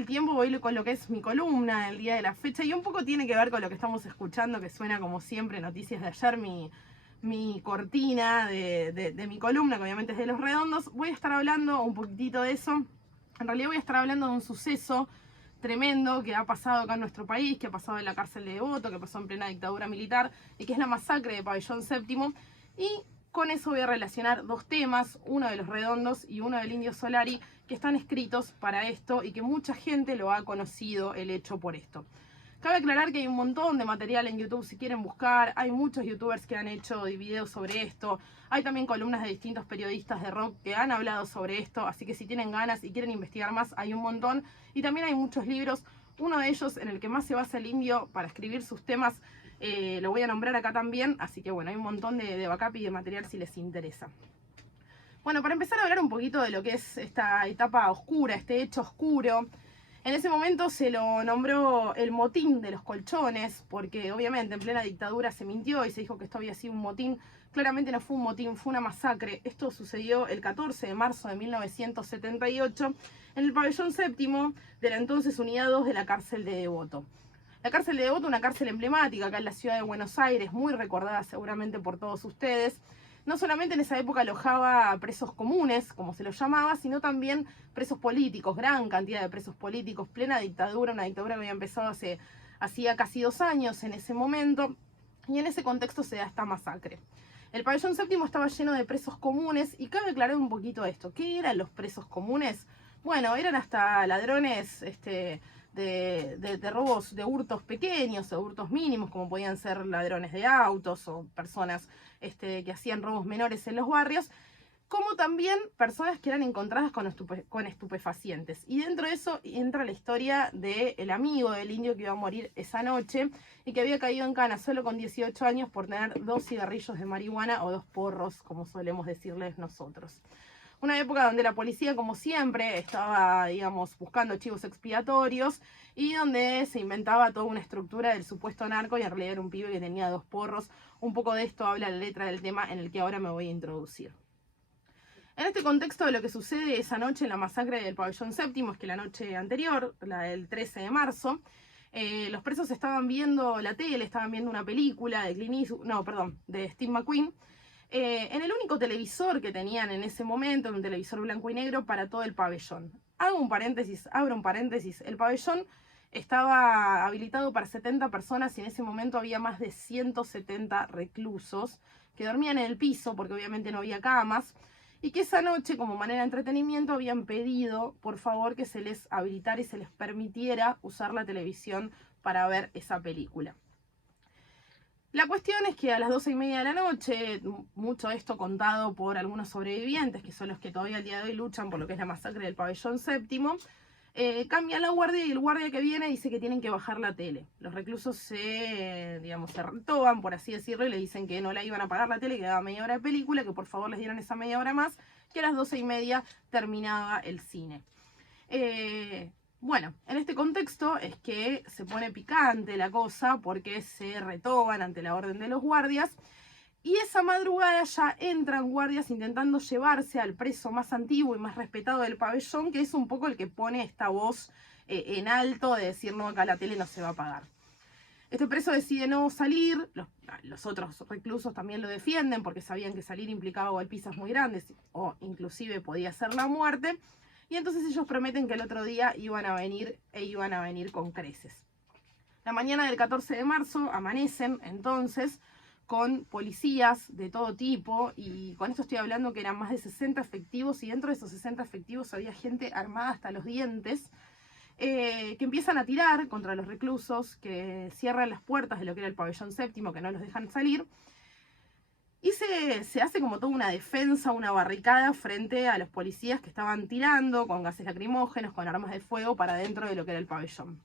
el tiempo voy con lo que es mi columna, el día de la fecha, y un poco tiene que ver con lo que estamos escuchando, que suena como siempre, Noticias de Ayer, mi cortina de mi columna, que obviamente es de Los Redondos. Voy a estar hablando un poquitito de eso. En realidad voy a estar hablando de un suceso tremendo que ha pasado acá en nuestro país, que ha pasado en la cárcel de Devoto, que pasó en plena dictadura militar, y que es la masacre de Pabellón Séptimo. Y con eso voy a relacionar dos temas, uno de Los Redondos y uno del Indio Solari, que están escritos para esto y que mucha gente lo ha conocido el hecho por esto. Cabe aclarar que hay un montón de material en YouTube si quieren buscar, hay muchos youtubers que han hecho videos sobre esto, hay también columnas de distintos periodistas de rock que han hablado sobre esto, así que si tienen ganas y quieren investigar más, hay un montón. Y también hay muchos libros, uno de ellos en el que más se basa el Indio para escribir sus temas, lo voy a nombrar acá también, así que bueno, hay un montón de backup y de material si les interesa. Bueno, para empezar a hablar un poquito de lo que es esta etapa oscura, este hecho oscuro. En ese momento se lo nombró el motín de los colchones, porque obviamente en plena dictadura se mintió y se dijo que esto había sido un motín. Claramente no fue un motín, fue una masacre. Esto sucedió el 14 de marzo de 1978 en el pabellón séptimo de la entonces Unidad 2 de la cárcel de Devoto. La cárcel de Devoto, una cárcel emblemática acá en la ciudad de Buenos Aires, muy recordada seguramente por todos ustedes. No solamente en esa época alojaba presos comunes, como se los llamaba, sino también presos políticos, gran cantidad de presos políticos, plena dictadura, una dictadura que había empezado hacía casi 2 años en ese momento, y en ese contexto se da esta masacre. El pabellón séptimo estaba lleno de presos comunes, y cabe aclarar un poquito esto. ¿Qué eran los presos comunes? Bueno, eran hasta ladrones de robos, de hurtos pequeños o hurtos mínimos, como podían ser ladrones de autos o personas que hacían robos menores en los barrios, como también personas que eran encontradas con estupefacientes. Y dentro de eso entra la historia del amigo del indio que iba a morir esa noche y que había caído en cana solo con 18 años por tener 2 cigarrillos de marihuana o 2 porros, como solemos decirles nosotros. Una época donde la policía, como siempre, estaba, digamos, buscando chivos expiatorios y donde se inventaba toda una estructura del supuesto narco y en realidad era un pibe que tenía 2 porros. Un poco de esto habla la letra del tema en el que ahora me voy a introducir. En este contexto de lo que sucede esa noche en la masacre del pabellón séptimo, es que la noche anterior, la del 13 de marzo, los presos estaban viendo la tele, estaban viendo una película de de Steve McQueen, en el único televisor que tenían en ese momento, un televisor blanco y negro para todo el pabellón. Abro un paréntesis, el pabellón estaba habilitado para 70 personas y en ese momento había más de 170 reclusos que dormían en el piso porque obviamente no había camas y que esa noche, como manera de entretenimiento, habían pedido por favor que se les habilitara y se les permitiera usar la televisión para ver esa película. La cuestión es que a las 12:30 de la noche, mucho de esto contado por algunos sobrevivientes, que son los que todavía al día de hoy luchan por lo que es la masacre del pabellón séptimo, cambian la guardia y el guardia que viene dice que tienen que bajar la tele. Los reclusos se retoban, por así decirlo, y le dicen que no la iban a pagar la tele, que daba media hora de película, que por favor les dieran esa media hora más, que a las 12:30 terminaba el cine. Bueno, en este contexto es que se pone picante la cosa porque se retoban ante la orden de los guardias y esa madrugada ya entran guardias intentando llevarse al preso más antiguo y más respetado del pabellón, que es un poco el que pone esta voz en alto de decir no, acá la tele no se va a pagar. Este preso decide no salir, los otros reclusos también lo defienden porque sabían que salir implicaba golpizas muy grandes o inclusive podía ser la muerte. Y entonces ellos prometen que el otro día iban a venir con creces. La mañana del 14 de marzo amanecen entonces con policías de todo tipo, y con esto estoy hablando que eran más de 60 efectivos, y dentro de esos 60 efectivos había gente armada hasta los dientes, que empiezan a tirar contra los reclusos, que cierran las puertas de lo que era el pabellón séptimo, que no los dejan salir. Y se hace como toda una defensa, una barricada frente a los policías que estaban tirando con gases lacrimógenos, con armas de fuego para dentro de lo que era el pabellón.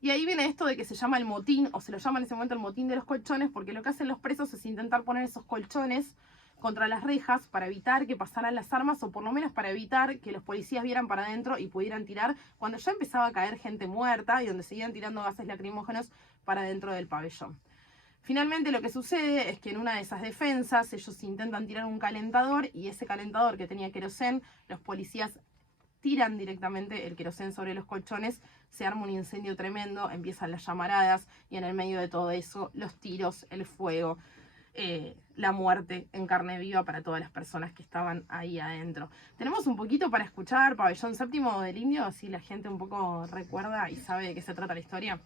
Y ahí viene esto de que se llama el motín, o se lo llama en ese momento el motín de los colchones, porque lo que hacen los presos es intentar poner esos colchones contra las rejas para evitar que pasaran las armas, o por lo menos para evitar que los policías vieran para adentro y pudieran tirar cuando ya empezaba a caer gente muerta y donde seguían tirando gases lacrimógenos para dentro del pabellón. Finalmente lo que sucede es que en una de esas defensas ellos intentan tirar un calentador y ese calentador que tenía querosén, los policías tiran directamente el querosén sobre los colchones, se arma un incendio tremendo, empiezan las llamaradas y en el medio de todo eso los tiros, el fuego, la muerte en carne viva para todas las personas que estaban ahí adentro. Tenemos un poquito para escuchar Pabellón Séptimo del Indio, así la gente un poco recuerda y sabe de qué se trata la historia.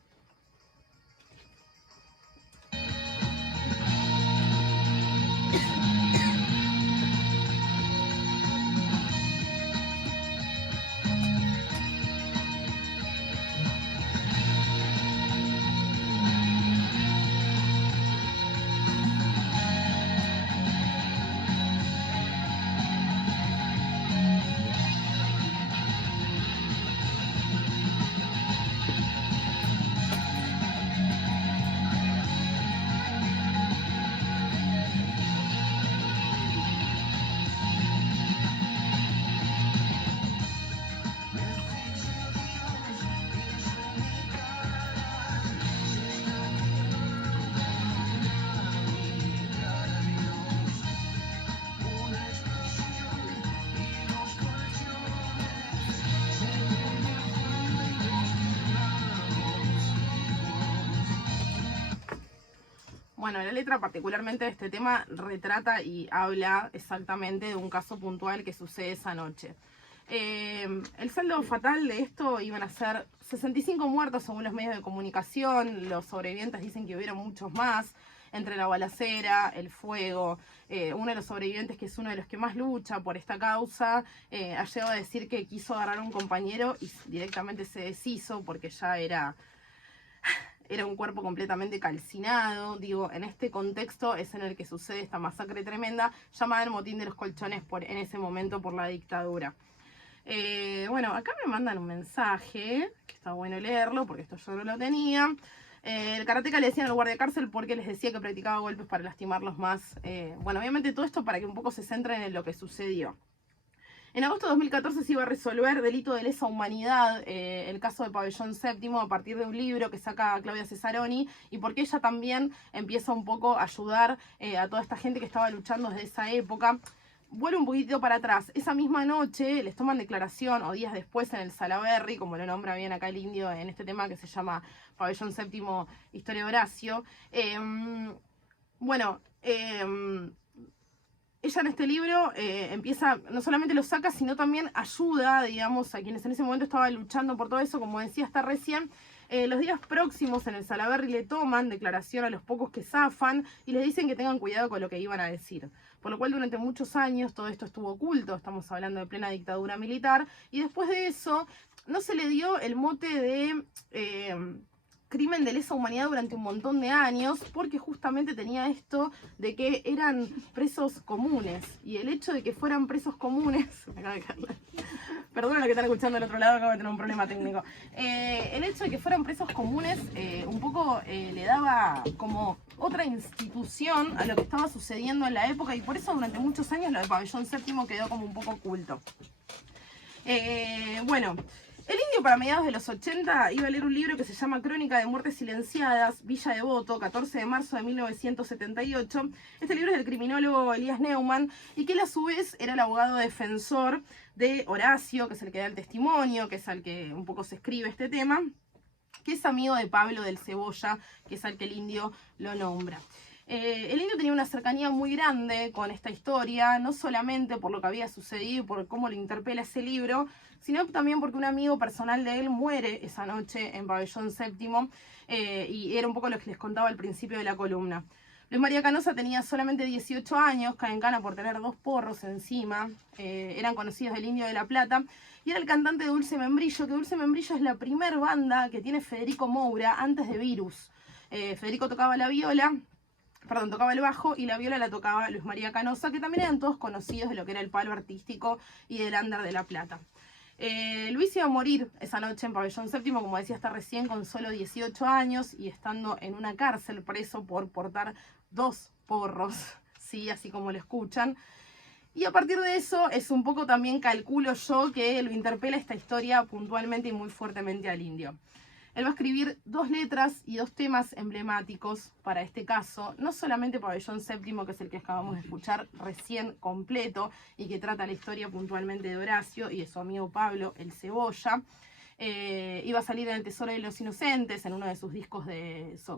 Bueno, la letra particularmente de este tema retrata y habla exactamente de un caso puntual que sucede esa noche. El saldo fatal de esto iban a ser 65 muertos según los medios de comunicación, los sobrevivientes dicen que hubieron muchos más, entre la balacera, el fuego. Uno de los sobrevivientes, que es uno de los que más lucha por esta causa, ha llegado a decir que quiso agarrar a un compañero y directamente se deshizo porque ya era un cuerpo completamente calcinado. Digo, en este contexto es en el que sucede esta masacre tremenda, llamada el motín de los colchones en ese momento por la dictadura. Bueno, acá me mandan un mensaje, que está bueno leerlo, porque esto yo no lo tenía. El karateca le decían al guardia cárcel porque les decía que practicaba golpes para lastimarlos más. Bueno, obviamente todo esto para que un poco se centren en lo que sucedió. En agosto de 2014 se iba a resolver delito de lesa humanidad, el caso de Pabellón Séptimo, a partir de un libro que saca Claudia Cesaroni, y porque ella también empieza un poco a ayudar a toda esta gente que estaba luchando desde esa época. Vuelvo un poquitito para atrás. Esa misma noche les toman declaración, o días después, en el Salaberry, como lo nombra bien acá el Indio en este tema que se llama Pabellón Séptimo, Historia de Horacio. Ella en este libro empieza, no solamente lo saca, sino también ayuda, digamos, a quienes en ese momento estaban luchando por todo eso, como decía hasta recién. Los días próximos en el Salaberry le toman declaración a los pocos que zafan y les dicen que tengan cuidado con lo que iban a decir. Por lo cual durante muchos años todo esto estuvo oculto, estamos hablando de plena dictadura militar, y después de eso no se le dio el mote de crimen de lesa humanidad durante un montón de años, porque justamente tenía esto de que eran presos comunes, y el hecho de que fueran presos comunes, perdón lo que están escuchando del otro lado, acabo de tener un problema técnico, el hecho de que fueran presos comunes un poco le daba como otra institución a lo que estaba sucediendo en la época, y por eso durante muchos años lo de Pabellón Séptimo quedó como un poco oculto. Bueno, el Indio para mediados de los 80 iba a leer un libro que se llama Crónica de Muertes Silenciadas, Villa Devoto, 14 de marzo de 1978. Este libro es del criminólogo Elías Neumann, y que él a su vez era el abogado defensor de Horacio, que es el que da el testimonio, que es al que un poco se escribe este tema, que es amigo de Pablo del Cebolla, que es al que el Indio lo nombra. El Indio tenía una cercanía muy grande con esta historia, no solamente por lo que había sucedido y por cómo lo interpela ese libro, sino también porque un amigo personal de él muere esa noche en Pabellón Séptimo, y era un poco lo que les contaba al principio de la columna. Luis María Canosa tenía solamente 18 años, cae en cana por tener 2 porros encima, eran conocidos del Indio de la Plata, y era el cantante de Dulce Membrillo, que Dulce Membrillo es la primer banda que tiene Federico Moura antes de Virus. Federico tocaba tocaba el bajo, y la viola la tocaba Luis María Canosa, que también eran todos conocidos de lo que era el palo artístico y del under de La Plata. Luis iba a morir esa noche en Pabellón Séptimo, como decía hasta recién, con solo 18 años y estando en una cárcel preso por portar 2 porros, ¿sí? Así como lo escuchan. Y a partir de eso es un poco también, calculo yo, que lo interpela esta historia puntualmente y muy fuertemente al Indio. Él va a escribir 2 letras y 2 temas emblemáticos para este caso, no solamente Pabellón Séptimo, que es el que acabamos de escuchar recién completo y que trata la historia puntualmente de Horacio y de su amigo Pablo, el Cebolla. Iba a salir en El Tesoro de los Inocentes, en uno de sus discos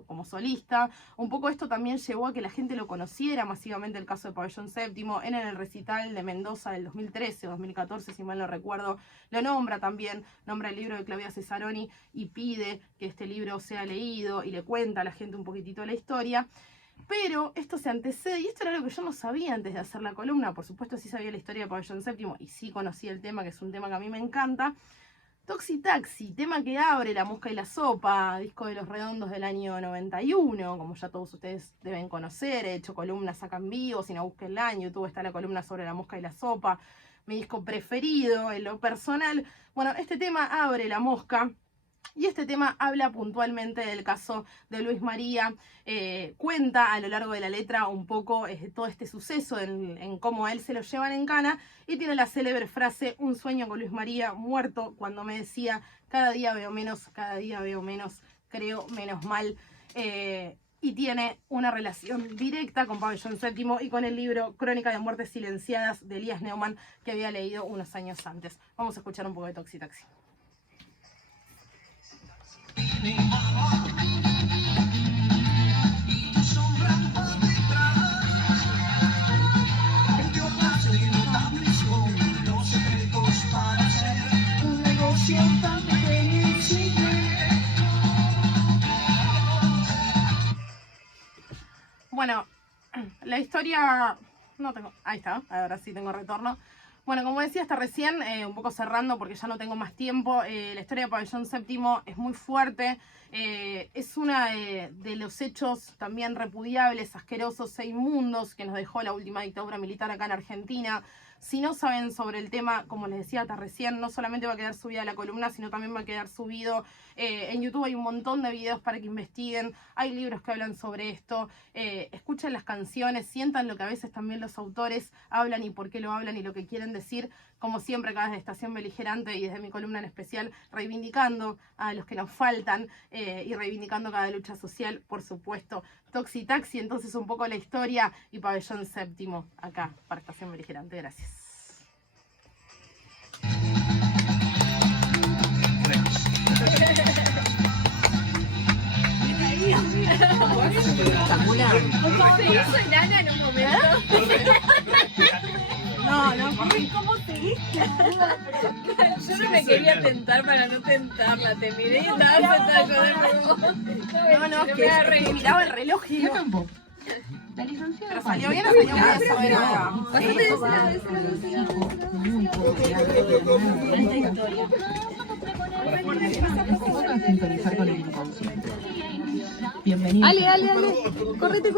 como solista. Un poco esto también llevó a que la gente lo conociera masivamente, el caso de Pabellón Séptimo. En el recital de Mendoza del 2013 o 2014, si mal no recuerdo, lo nombra también, nombra el libro de Claudia Cesaroni y pide que este libro sea leído y le cuenta a la gente un poquitito la historia. Pero esto se antecede, y esto era lo que yo no sabía antes de hacer la columna. Por supuesto sí sabía la historia de Pabellón Séptimo y sí conocía el tema, que es un tema que a mí me encanta. Toxi Taxi, tema que abre La Mosca y la Sopa, disco de Los Redondos del año 91, como ya todos ustedes deben conocer. He hecho columnas acá en vivo, si no búsquenla, en YouTube está la columna sobre La Mosca y la Sopa, mi disco preferido en lo personal. Bueno, este tema abre La Mosca. Y este tema habla puntualmente del caso de Luis María, cuenta a lo largo de la letra un poco todo este suceso en cómo a él se lo llevan en cana, y tiene la célebre frase: un sueño con Luis María muerto, cuando me decía cada día veo menos, creo menos mal. Y tiene una relación directa con Pabellón Séptimo y con el libro Crónica de Muertes Silenciadas de Elías Neumann, que había leído unos años antes. Vamos a escuchar un poco de Toxi Taxi. Bueno, la historia... No tengo... Ahí está, ahora sí tengo retorno. Bueno, como decía hasta recién, un poco cerrando porque ya no tengo más tiempo, la historia de Pabellón Séptimo es muy fuerte. Es una de los hechos también repudiables, asquerosos e inmundos que nos dejó la última dictadura militar acá en Argentina. Si no saben sobre el tema, como les decía hasta recién, no solamente va a quedar subida la columna, sino también va a quedar subido en YouTube. Hay un montón de videos para que investiguen, hay libros que hablan sobre esto, escuchen las canciones, sientan lo que a veces también los autores hablan y por qué lo hablan y lo que quieren decir. Como siempre, acá desde Estación Beligerante y desde mi columna en especial, reivindicando a los que nos faltan y reivindicando cada lucha social, por supuesto. Toxi Taxi, entonces un poco la historia, y Pabellón Séptimo acá para Estación Beligerante. Gracias. Se hizo enana en un momento. No, ¿Cómo seguiste? Yo no me quería tentar para no tentarla. Te miré y estaba sentada con el no, es que miraba el reloj y digo... La licenciada. Pero salió bien o salió mal esa verga. Toca sintonizar con el inconsciente. Bienvenido. Ale. Correte.